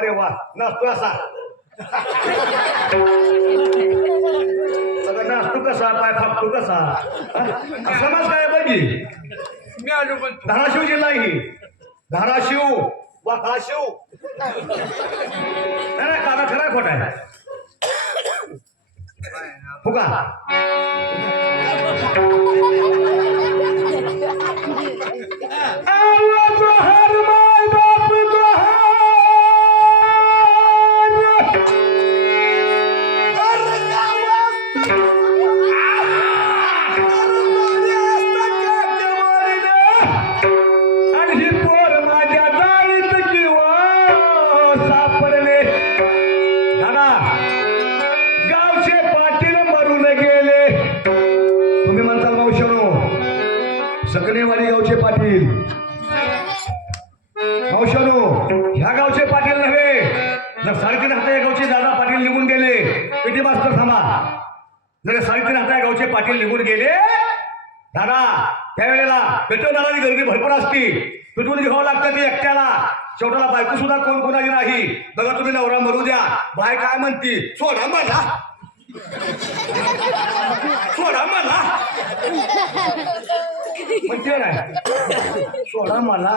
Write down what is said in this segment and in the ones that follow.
रे वा नाचतो असा सगळं नाचतो कसा पाय फापतो कसा समाज काय बघी मी आलो पण धाराशिव जिल्हा ही धाराशिव वाकाशिव नाही काना खरा खोटा आहे फुका सकनेवाडी गावचे पाटील मावशानो ह्या गावचे पाटील नव्हे जर 3.5 हात या गावचे दादा पाटील निघून गेले पेटी मास्तर थांबा जर 3.5 हात या गावचे पाटील निघून गेले दादा त्यावेळेला पेट्रोलदाराची गर्दी भरपूर असती पेट्रोल घ्यावं लागतं ते एकट्याला शेवटाला बायको सुद्धा कोण कोणाची नाही बघा तुम्ही नवरा मरू द्या बाय काय म्हणती सोडा मला सोडा मला म्हणते नाही सोडा मला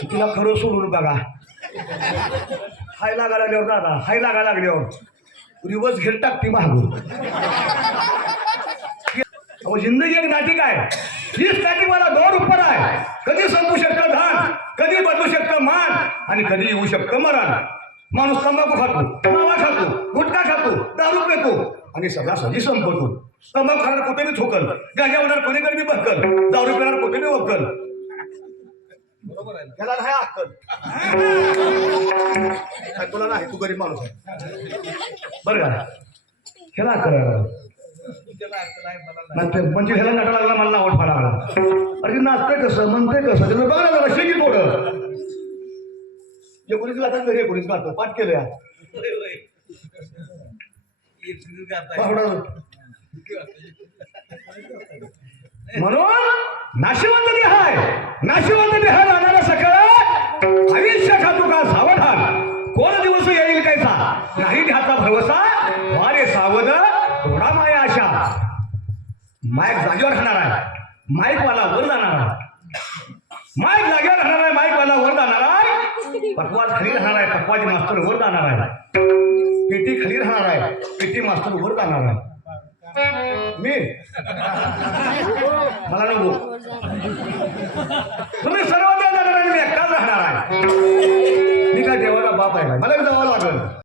तिला खरं सोडून बघा हाय लागा लागल्यावर दादा हाय लागा लागल्यावर रिवर्स घेत टाकते मागून अहो जिंदगी एक नाटिक आहे हीच नाटिक मला 2 रुपये आहे कधी संपू शकतं धान कधी बदलू शकतं मान आणि कधी येऊ शकतं मरण माणूस तंबाखू खातो मावा खातो गुटखा खातो दारू पितो आणि सगळी संपतो तंबाखू खाणार कुठे बी थोकल गांजा होणार कोणीकडे बी बक्कल दारू पिणार कुठे बी वक्कल बरोबर आहे त्याला नाही अक्कल तुला नाही तू गरीब माणूस आहे बरं का ह्याला अक्कल म्हणजे ह्याला नटा लागला मला आवड फाडा लागला अरे नाचतंय कसं म्हणतंय कसं त्याला बघा ना जरा शेकी थोडं एकोणीस गातात घरी एकोणीस गातो पाठ केलं या म्हणून नाशिवंत देहाय नाशिवंत देहाय राहणारा सकाळ आयुष्य खातो का सावधान कोण दिवस येईल कैसा नाही ध्याचा भरवसा वारे सावध थोडा माया आशा माईक जागेवर राहणार आहे माईकवाला वर जाणार आहे माईक जागेवर राहणार आहे माईकवाला वर जाणार आहे पकवाज खाली राहणार आहे पकवाजी मास्तर वर जाणार आहे पेटी खाली राहणार आहे पेटी मास्तर वर जाणार आहे मी मला नको तुम्ही सर्व जाणार आणि मी एकटाच राहणार आहे मी काय देवाला बाप आहे मला जावं लागेल